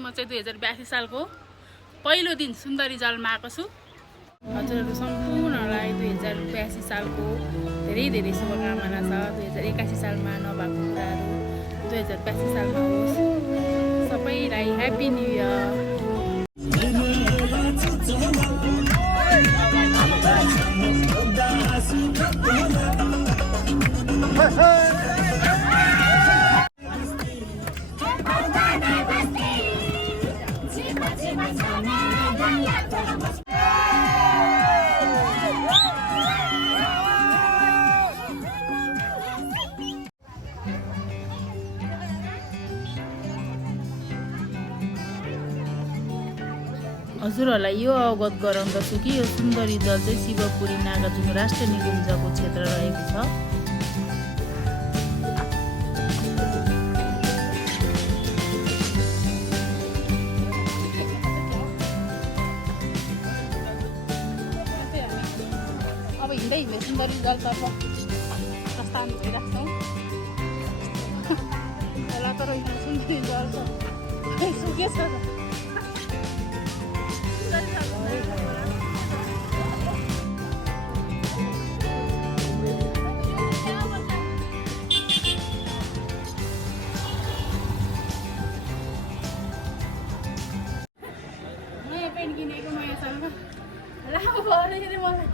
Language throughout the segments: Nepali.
म चाहिँ 2082 सालको पहिलो दिन सुन्दरी जलमा आएको छु। हजुरहरू सम्पूर्णलाई 2082 सालको धेरै धेरै शुभकामना छ। 2081 सालमा नभएको कुराहरू 2082 सालमा होस्। सबैलाई ह्याप्पी न्यू इयर। हजुरहरूलाई यो अवगत गराउँदछु कि यो सुन्दरी जल चाहिँ शिवपुरी नागार्जुन राष्ट्रिय निकुञ्जको क्षेत्र रहेको छ। अब हिँड्दै हिँड्दै सुन्दरी जलतर्फ प्रस्थान भइरहेको छौँ। होला तर सुन्दरी जल छ सुकेछ। नयाँ पेन्ट किनेको नयाँ सालमा राम्रो भयो अरे मलाई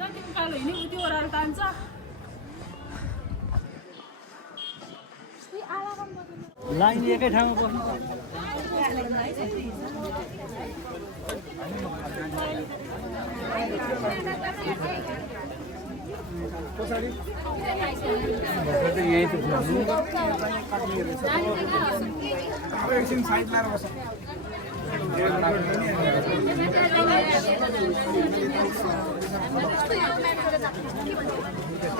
जति उकालो हिँड्ने उति ओह्रालो तान्छ। लाइन एकै ठाउँमा बस्नु एकछिन साइड लाएर बस्छ।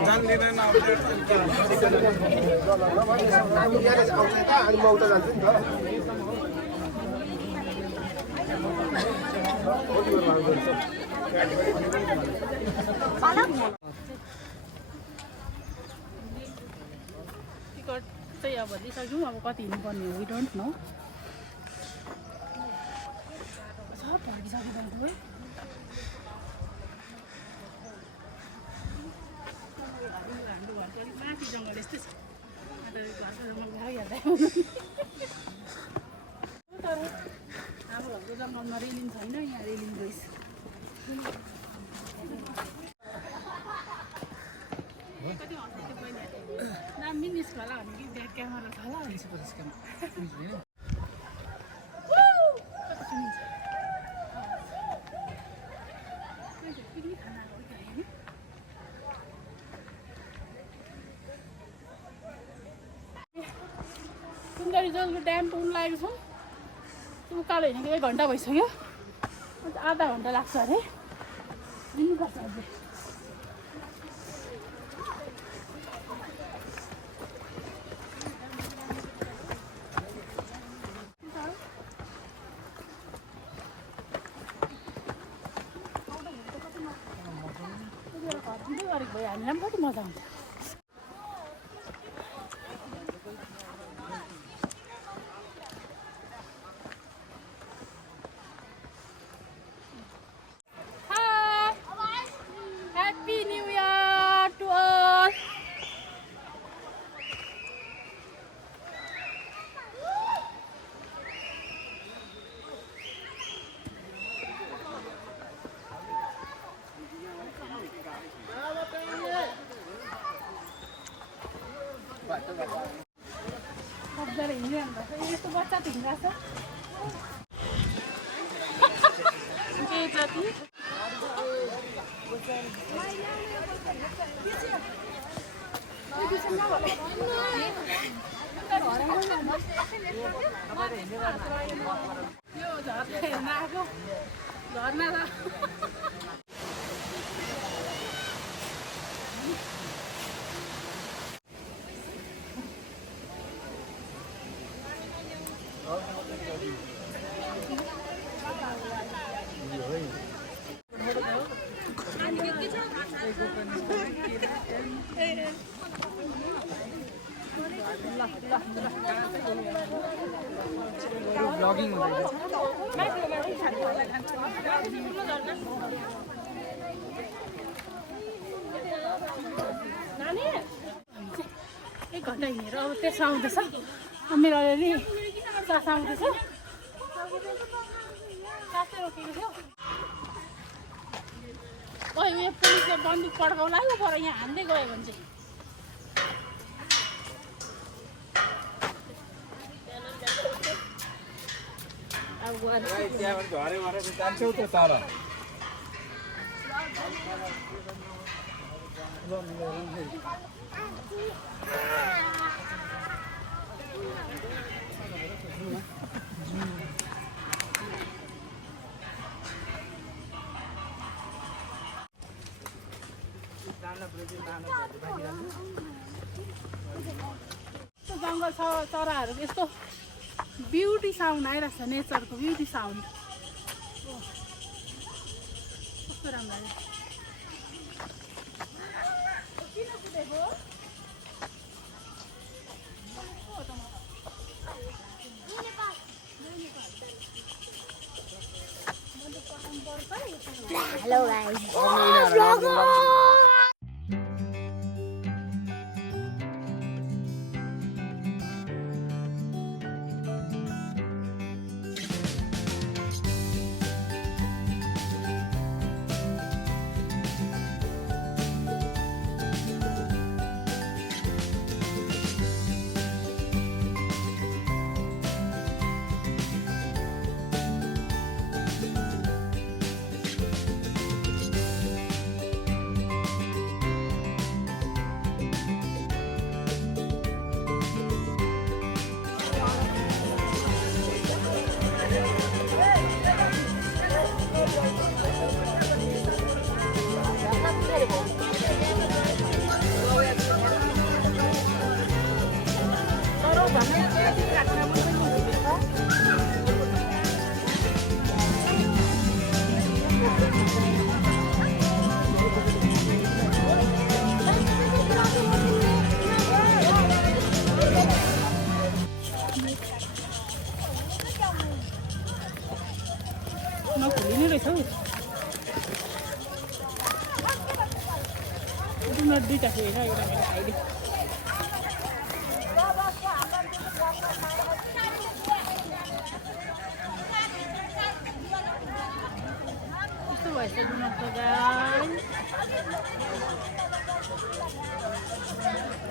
जान्दिनँ अनि म उता जान्छु नि त। टिकट चाहिँ अब दिइसक्यौँ। अब कति हिँड्नुपर्ने हो वी डोन्ट नो। सब फर्किसकेको माथि जङ्गल यस्तै छ। घरको जङ्गल हेर्दै तर हाम्रो घरको जङ्गलमा रेलिङ छैन। यहाँ रेलिङ रहेछ। कति हँसाइदियो बहिनीहरूले दामी निस्क्यो होला भने कि ब्याक क्यामेरा छ होला भने सुन्दरी जलको ड्याम पुग्नु लागेको छौँ। उकालो हिँडेको 1 घन्टा भइसक्यो। आधा घन्टा लाग्छ अरे। हिँड्नुपर्छ अझै। गरेको भए हामीलाई पनि कति मजा आउँछ। कब्जार हिँडिरहनु भएको यस्तो बच्चा त हिँडिरहेको छ के जति यो झर्ना हेर्न आएको झर्ना त ब्लगिङ हुँदैछ एक घन्टा हिँडेर अब त्यसो आउँदैछ मेरो अलिअलि सास आउँदैछ सासै रोकेको थियो ओइ उयो पुलिसले बन्दुक पड्काउला है पर यहाँ हान्दै गयो भने चाहिँ त्यहाँबाट झरे भएर जान्छौ त तर जङ्गल चराहरूको यस्तो ब्युटी साउन्ड आइरहेको छ नेचरको ब्युटी साउन्ड कस्तो राम्रो लाग्यो Hello guys. नखोलिने रहेछ हौ दुईवटा थियो होइन एउटा मेरो भाइले कस्तो भएछ डुनरको गाई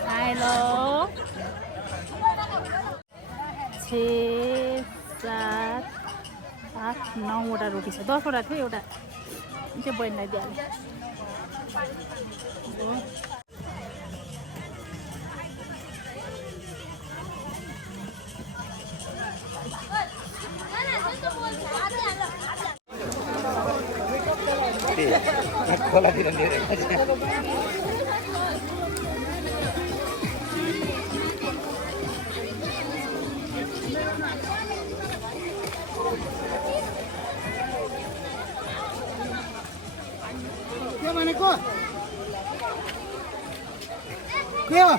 हेलो 6 7 8 9वटा रोटी छ 10वटा थियो एउटा त्यो बहिनीलाई दिइहालेँ खोलातिर लिएर के भनेको के हो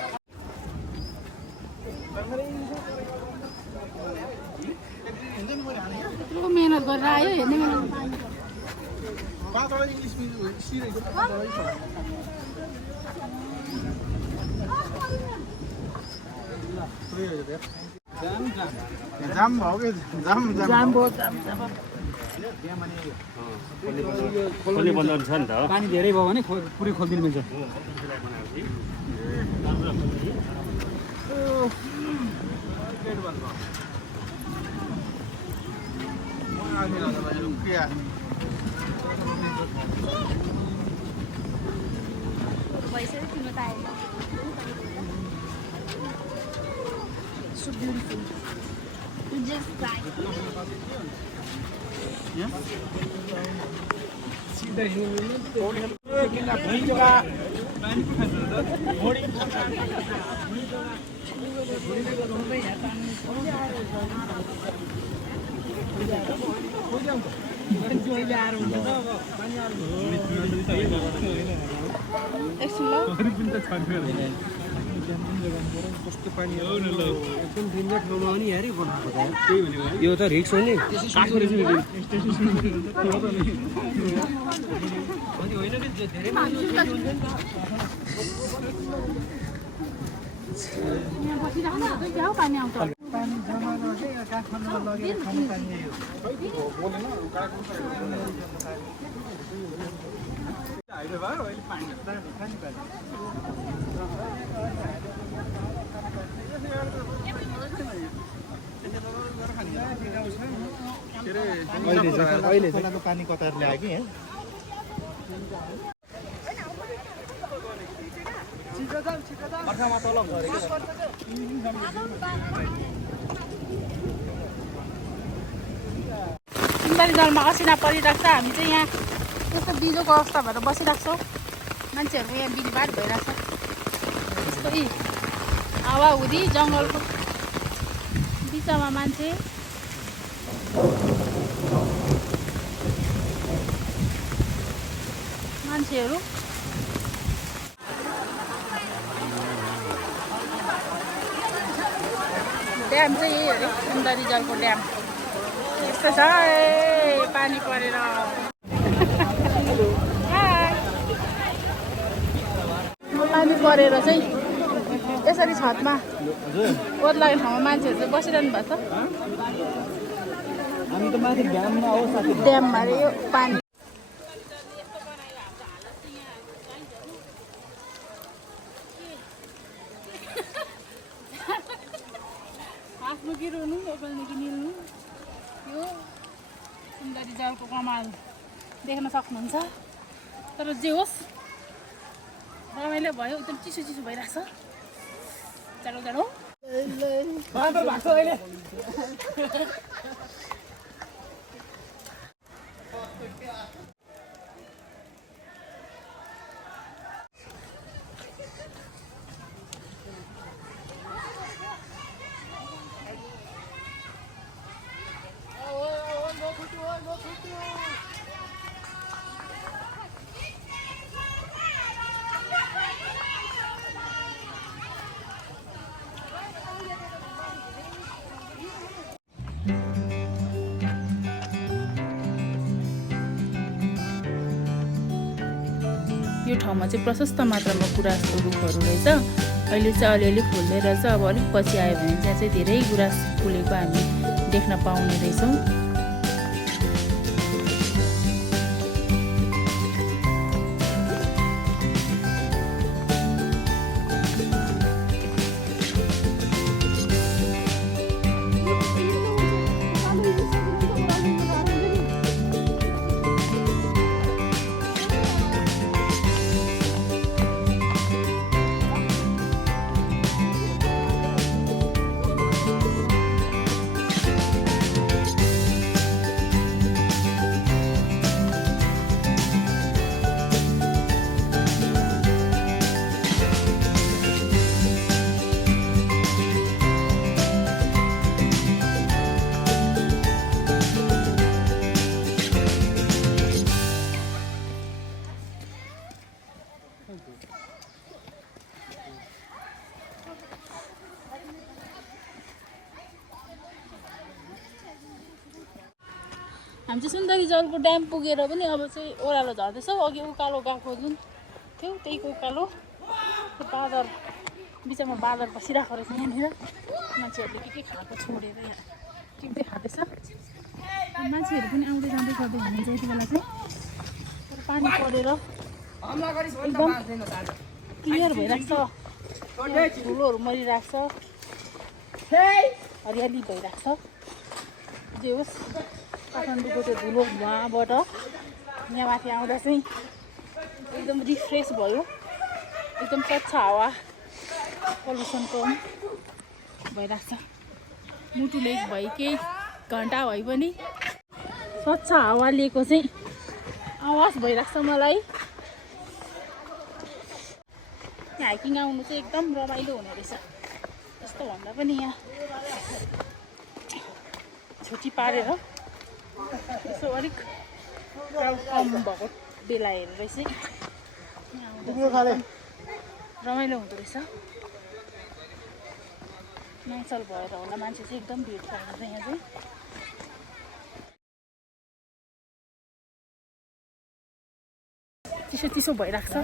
यत्रो मेहनत गरेर आयो हेर्ने बेलामा पाँचवटा इङ्ग्लिस सिरेको जाम भयो कि जाम खोल्ने बन्द छ नि त पानी धेरै भयो भने पुरै खोलिदिनु मिल्छ शुक्रिया So beautiful. You just cry. यो त रिक्स हो नि पानी आउँछ पानी जमा गर्दै काठमाडौँमा लगेर खाने पानी अहिले खोलाको पानी कतार ल्यायो कि सुन्दरी जलमा असिना परिरहेको छ हामी चाहिँ यहाँ यस्तो बिजोको अवस्था भएर बसिरहेको छौँ मान्छेहरूको यहाँ बिलबाड भइरहेको छ यस्तो हावाहुरी जङ्गलको बिचमा मान्छे मान्छेहरू ड्याम चाहिँ यही हो सुन्दरी जलको ड्याम यस्तो छ पानी परेर पानी परेर चाहिँ यसरी छतमा ओद्लाको ठाउँमा मान्छेहरू चाहिँ बसिरहनु भएको छ ड्याममा अरे यो पानी आफ्नो गिराउनु ओपल्नेकी निल्नु यो सुन्दरी जलको कमाल देख्न सक्नुहुन्छ तर जे होस् रमाइलो भयो एकदम चिसो चिसो भइरहेछ जाडो जाडो यो ठाउँमा चाहिँ प्रशस्त मात्रामा गुराँसको रुखहरू रहेछ अहिले चाहिँ अलिअलि फुल्दै रहेछ अब अलिक पछि आयो भने त्यहाँ चाहिँ धेरै गुराँस फुलेको हामी देख्न पाउने रहेछौँ हामी चाहिँ सुन्दरी जलको ड्याम पुगेर पनि अब चाहिँ ओह्रालो झर्दैछौँ अघि उकालो गएको जुन थियो त्यहीको उकालो बादर बिचमा बादर बसिरहेको रहेछ यहाँनिर मान्छेहरूले के खाएको छोडेर यहाँ टिप्दै खाँदैछ मान्छेहरू पनि आउँदै जाँदै गर्दै हुनुहुन्छ यति बेला चाहिँ पानी परेर एकदम क्लियर भइरहेको छ धुलोहरू मरिरहेको छ हरियाली भइरहेको छ जे होस् काठमाडौँको त्यो धुलो धुवाँबाट यहाँ माथि आउँदा चाहिँ एकदम रिफ्रेस भयो एकदम स्वच्छ हावा पल्युसन कम भइरहेको छ मुटुले भइ केही घन्टा भए पनि स्वच्छ हावा लिएको चाहिँ आवाज भइरहेको छ मलाई यहाँ हाइकिङ आउनु चाहिँ एकदम रमाइलो हुने रहेछ यस्तो भन्दा पनि यहाँ छुट्टी पारेर यसो अलिक कम भएको बेला हेरेर चाहिँ रमाइलो हुँदो रहेछ नक्सल भएर होला मान्छे चाहिँ एकदम भिड पाउँछ यहाँ चाहिँ चिसो चिसो भइरहेको छ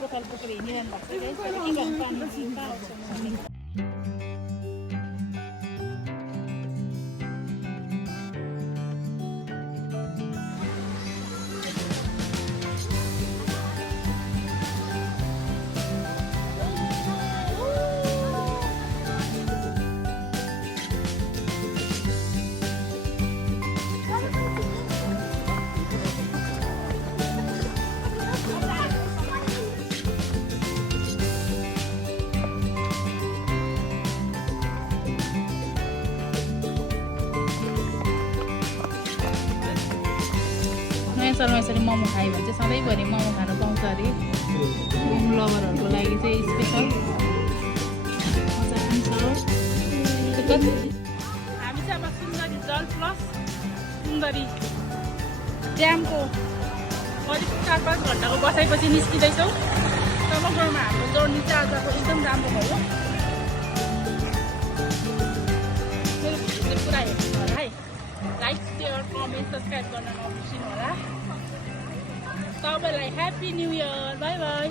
प्रोफाइल बोकेर हिँडिरहनु भएको छ के गर्नु पानी सालमा यसरी मोमो खायो भने चाहिँ सधैँभरि मोमो खान पाउँछ अरे मोमो लभरहरूको लागि चाहिँ स्पेसल मजा पनि छ हामी चाहिँ अब सुन्दरी जल प्लस सुन्दरी ड्यामको करिब 4-5 घन्टाको बसाइपछि निस्किँदैछौँ समग्रमा हाम्रो जर्नी चाहिँ आजको एकदम राम्रो भयो पुरा हेर्नु होला है लाइक सेयर कमेन्ट सब्सक्राइब गर्न नबिर्सिनु होला सबैलाई happy new year by by